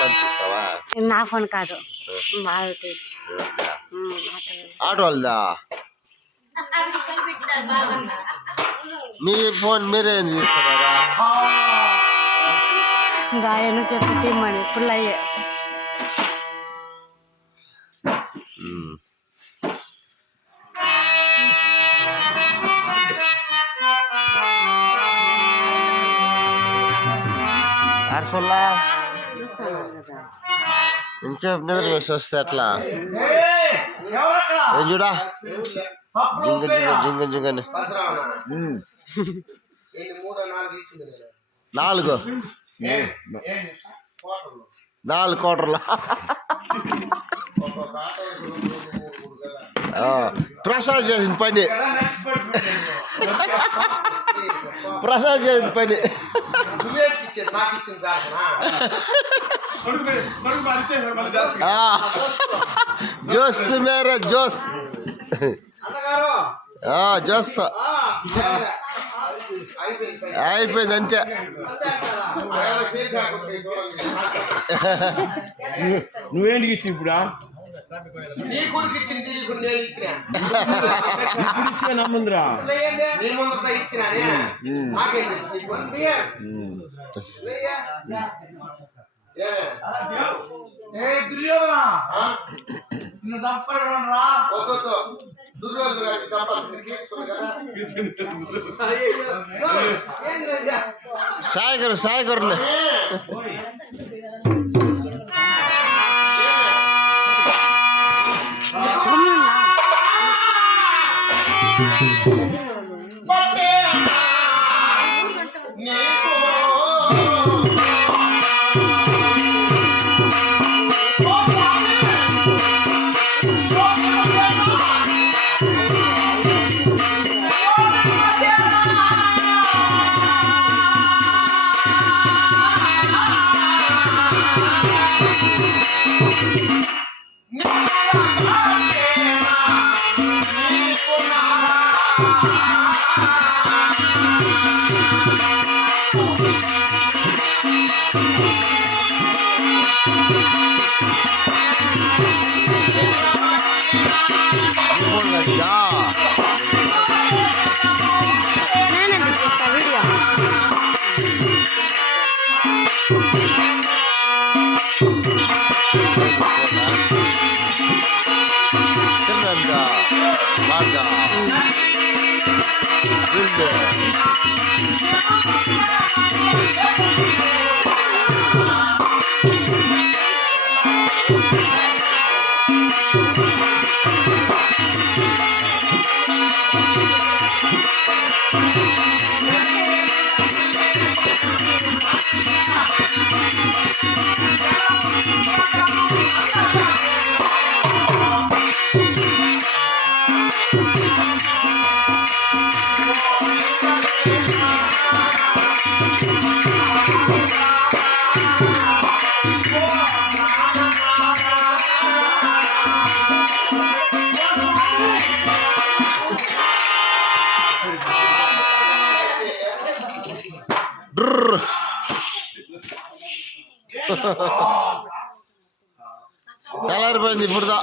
పంపిస్తావా? నా ఫోన్ కాదు, ఆటో వాళ్ళదా? మీ ఫోన్ మీరే తీసుకున్నారా? ఆయన చెప్పి తిమ్మని పుల్లయ్యే. ఇంకేపు నిద్ర వేసి వస్తే అట్లా ఏం చూడా జింగ జింగ జింగ జింగని 4 కోటర్ల ప్రసాద్ చేసిన పని, ప్రసాద్ చేసిన పని. జోస్ మేర జోస్ జోస్ అయిపోయింది అంతే. నువ్వేంటికి ఇచ్చి ఇప్పుడా? నమ్ముందిరా సాగర్ సాగర్ తెల్లారిపోయింది ఇప్పుడుదా.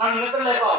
నన్ను నిద్ర లేపావు.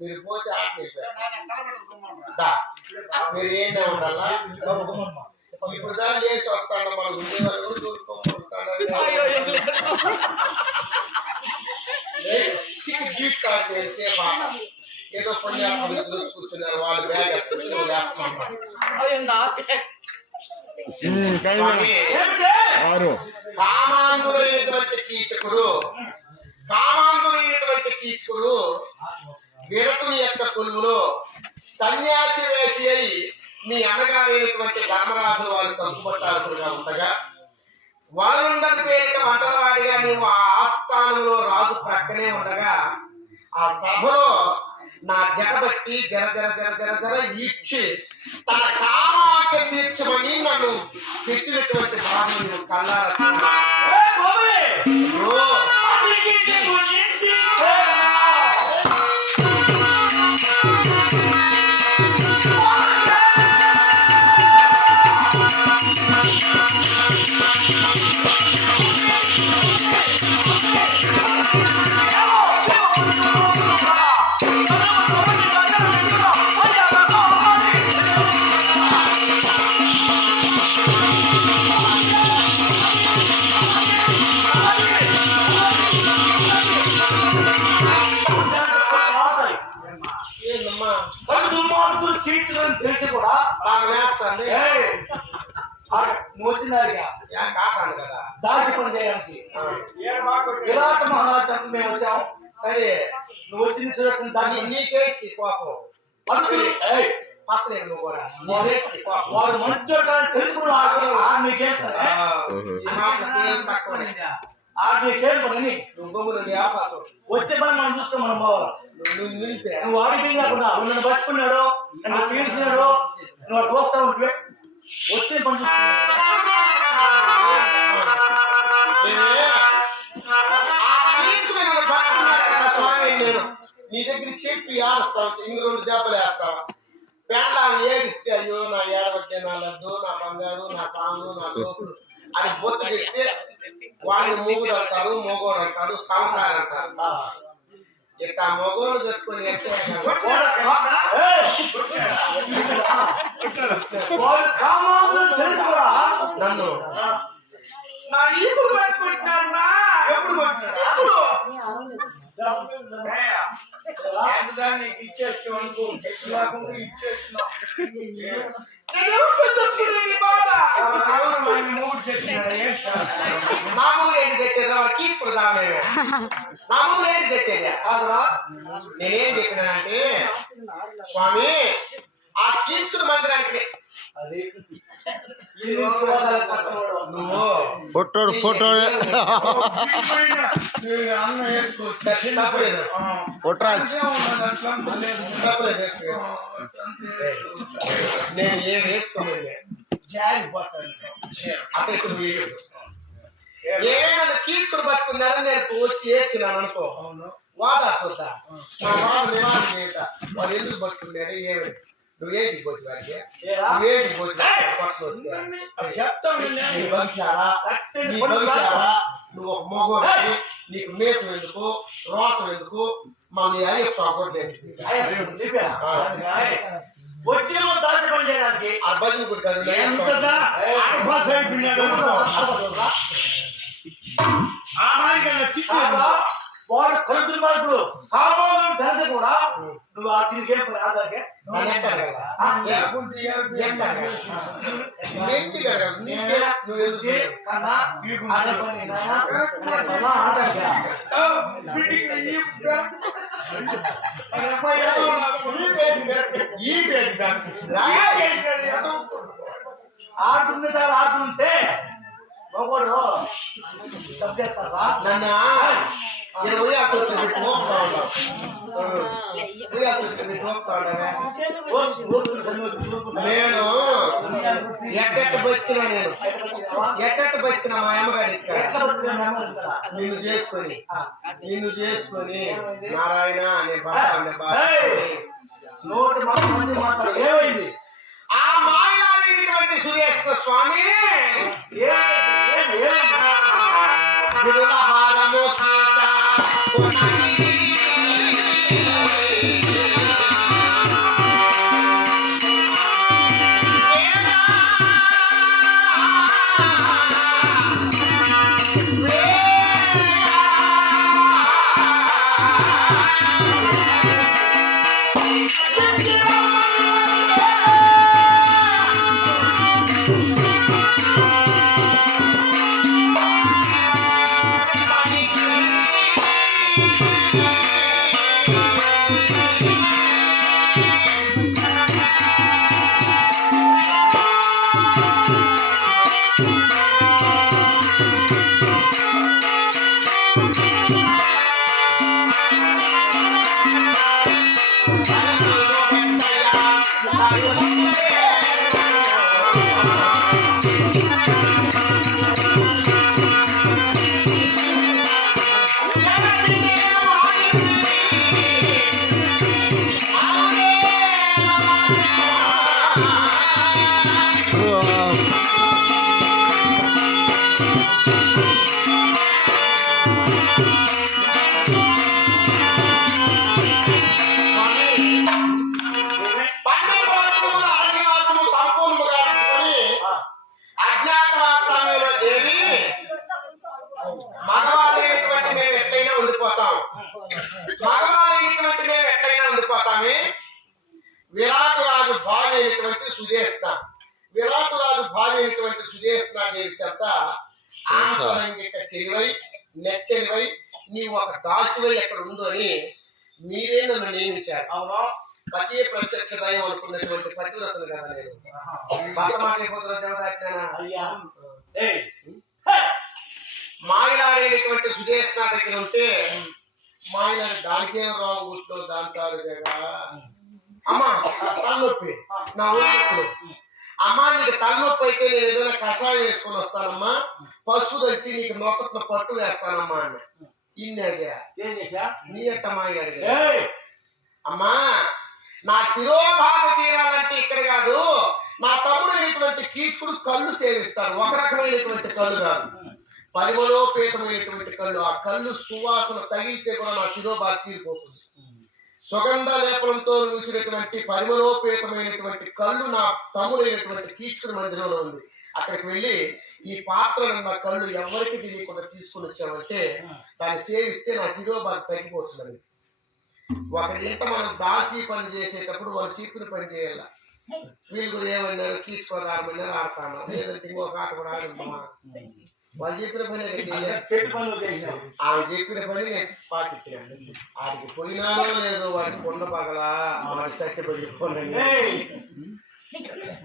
మీరు పోతే మీరు ఏంటో ఉండాలా ఇప్పుడు దాన్ని చేసి వస్తాను మనం ఉండేవాళ్ళు కూడా చూసుకోమంటాను గీట్ కార్డ్ చేసి ఏదో పుణ్యాత్మలు చూసి కూర్చున్నారు వాళ్ళు బ్యాగ్ ఎత్తుకుని కామాంధుడైనటువంటి కీచకుడు విరటుని యొక్క కొలువులో సన్యాసి వేషి అయి నీ అన్నగారైనటువంటి ధర్మరాజులు వాళ్ళు తప్పుపట్టాలుగా ఉండగా వాళ్ళుండని పేరిట వంటలవాడిగా నీవు ఆ ఆస్థానంలో రాజు ప్రక్కనే ఉండగా ఆ సభలో నా జడబట్టి జర జర జర జర జర ఈడ్చి తన కామాంచ తీర్చమని నన్ను పెట్టినటువంటి భావన నువ్వు కల్లారా తెలిసి కూడా బాగా వేస్తుంది నువ్వు వచ్చిందాక కాపాడు కదా దాసి పని చేయడానికి విరాట మహారాజు మేము వచ్చాము. సరే నువ్వు వచ్చింది చూడకుండా దాన్ని నీకే కోపం అసలు నువ్వు కూడా వాడు మంచోడు కానీ తెలుసుకున్నాడు మీకేం పని నువ్వు గమ్ములు వ్యాపారం వచ్చే పని మనం చూస్తాం మనం పోవాలి. నువ్వు ఆడిపోయింది కాకుండా నన్ను పట్టుకున్నాడు నన్ను తీర్చినాడు నువ్వు చూస్తా ఉంటే వచ్చే పని స్వామి నేను నీ దగ్గర చెప్పి ఆడుస్తాను ఇంక 2 దెబ్బలు వేస్తావా పెళ్ళాన్ని ఏడిస్తే అయ్యో నా ఏడవద్దే నా లడ్డు నా బంగారు నా సాంగు నా లోకులు అని బొత్త చేస్తే వాడిని మూగుడు అంటారు మోగోడు అంటారు సంసారం అంటారు. ఇక మగోడు చెప్పుకొని నన్ను నా ఈపులు పట్టుకుంటున్నా ఎప్పుడు దాన్ని ఇచ్చేస్తూ అనుకో ఇచ్చేస్తున్నావు నేనెవరితో చెప్పుకునే నీ బాధ? నా మూడు ఏంటి తెచ్చేది వాడు తీసుకుంటాం నేను నా మూడు ఏంటి తెచ్చేది కాదురా నేనేం చెప్పినానంటే స్వామి ఆ తీసుకున్న మందిరానికి నువ్వు ఫోటోడు ఫోటోడు ఫోటోరాజ్ నేను ఏం వేసుకోలేదు అతనికి ఏమైనా తీసుకుని పట్టుకున్నారని నేను వచ్చి ఏడ్చినాను అనుకో వాదాసొద్దా నా వాడు నివారణ చేత వాడు ఎందుకు పట్టుకున్నాడు ఏమి నువ్వేంటికి పోయి వాడికి నువ్వేంటికి పోయి పట్టుకు వస్తే నువ్వు ఒక మగోడి నీకు మేసం ఎందుకు రోసం ఎందుకు మళ్ళీ అయ్యప్ప సాగొట్లేదు వచ్చిన దాచి పని చేయడానికి భజన కొట్టాడు వాడు కలుతున్న మార్పులు కావాలని తెలిసి కూడా నువ్వు ఆ తిరిగి ఆధారకే ఆడుతుంటే ఒకడు నన్ను 20 ఆకు పెట్టి మోపుతా ఉన్నావు 20 ఆకు పెట్టి మోపుతా నేను ఎట్టెట్ట బతికినా మా అమ్మగారి నిన్ను చేసుకొని నారాయణ అనే ఏమైంది ఆ మాయాటువంటి సురేశ్వర స్వామి హారము విరాటురాజు భార్య అయినటువంటి సుదేశన దేవి చేత ఆంతరంగిక చెలివై నెచ్చలివై నీవు ఒక దాసివై ఎక్కడ ఉందో అని మీరే నన్ను నియమించారు. అవునా పతి ప్రత్యక్ష దయం అనుకున్నటువంటి పతివ్రతను కదా నేను భర్త మాట్లాడిపోతున్న జనదాజ్ఞాన మాయలాడేటువంటి సుదేశన దగ్గర ఉంటే మాయలాడి దానికే రావు గుట్లో దాంతాడు కదా అమ్మా తలనొప్పి నా ఊరు అమ్మా నీకు తలనొప్పి అయితే నేను ఏదైనా కషాయం వేసుకొని వస్తానమ్మా పసుపు దంచి నీకు నొసట్ల పట్టు వేస్తానమ్మా అని నీ ఎట్ట మాయగాడి అమ్మా నా శిరోభాగ తీరాలంటే ఇక్కడ కాదు నా తమ్ముడు అయినటువంటి కీచుకుడు కళ్ళు సేవిస్తాడు ఒక రకమైనటువంటి కళ్ళు కాదు పరిమళోపేతమైనటువంటి కళ్ళు ఆ కళ్ళు సువాసన తగిలితే కూడా నా శిరోభాగ తీరిపోతుంది సుగంధ లేపనంతో నిలిచినటువంటి పరిమళోపేతమైనటువంటి కళ్ళు నా తమ్ముడైనటువంటి కీచుకుడి మందిరంలో ఉంది. అక్కడికి వెళ్ళి ఈ పాత్రను నా కళ్ళు ఎవరికి తెలియకుండా తీసుకుని వచ్చామంటే దాన్ని సేవిస్తే నా శిరోభాగ తగ్గిపోతుందని. ఒకరింట మనం దాసి పని చేసేటప్పుడు వాళ్ళు చీపుని పని చేయాల వీళ్ళు కూడా ఏమన్నారు కీచుకోదామన్నారు ఆడతాను లేదంటే ఇంకొక ఆట కూడా ఆడమ్మా వాళ్ళు చెప్పిన పని చెట్టు పనులు చేసినాం. ఆమె చెప్పిన పని నేను పాటించాను ఆడికి పోయినానో లేదో వాడికి కొండ పగలా వాడి సత్య పడిపోయినా ఏయ్,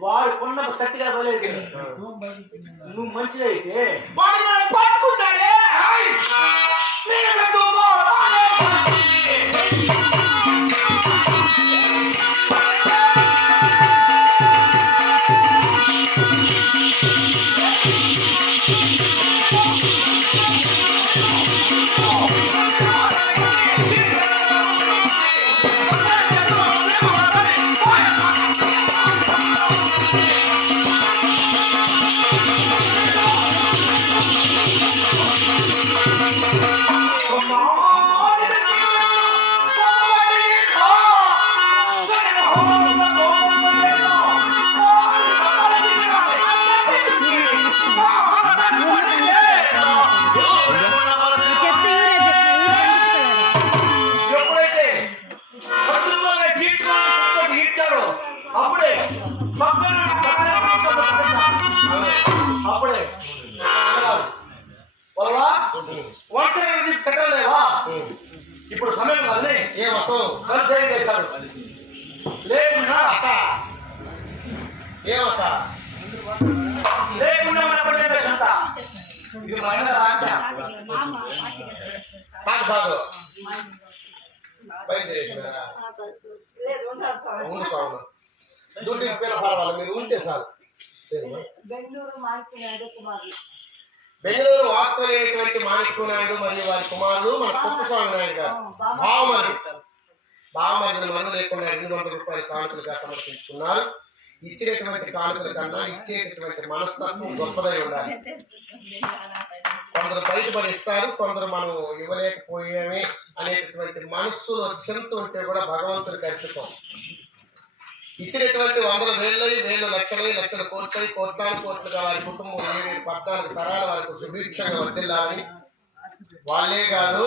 వాడు కొండకు సత్తిగా పోలేదు. నువ్వు మంచిదైతే వాడు నన్ను పట్టుకున్నాడే నేను పెట్టుకో చెప్తే ఊరే చెప్పు ఊరు పండించుకోలేడు. ఎప్పుడైతే కత్తుల్లోనే కీర్చుకొని ఇచ్చాడు అప్పుడే అప్పుడే వాళ్ళ ఒంటరి కట్టలేవా ఇప్పుడు సమయం కాదని ఏమో పరిచయం చేశాడు. లేకుండా ఏమక్క లేకుండా అంత ఇది మన రాశ. కాదు కాదు బయలుదేరేసినారా ఉండు స్వామి దుడ్డు పిల్ల పర్వాలేదు మీరు ఉంటే చాలు బెంగళూరు వాస్తవైనటువంటి మాణిక్య నాయుడు మరియు వారి కుమారుడు మన కుప్పస్వామి నాయుడు గారు బావమరిది మన్ను లేకుండా 800 రూపాయల కానుకలుగా సమర్పించుకున్నారు. ఇచ్చినటువంటి కానుకల కన్నా ఇచ్చేటటువంటి మనస్తత్వం గొప్పదై ఉండాలి. కొందరు బయటపడి ఇస్తారు, కొందరు మనం ఇవ్వలేకపోయామే అనేటటువంటి మనస్సులో చింత ఉంటే కూడా భగవంతుడికి అర్పితం. ఇచ్చినటువంటి 100 వేలు లక్షల కోట్లుగా వారి కుటుంబం 14 తరాల వారికి సుభిక్షంగా వర్దిల్లాలని వాళ్ళే కాదు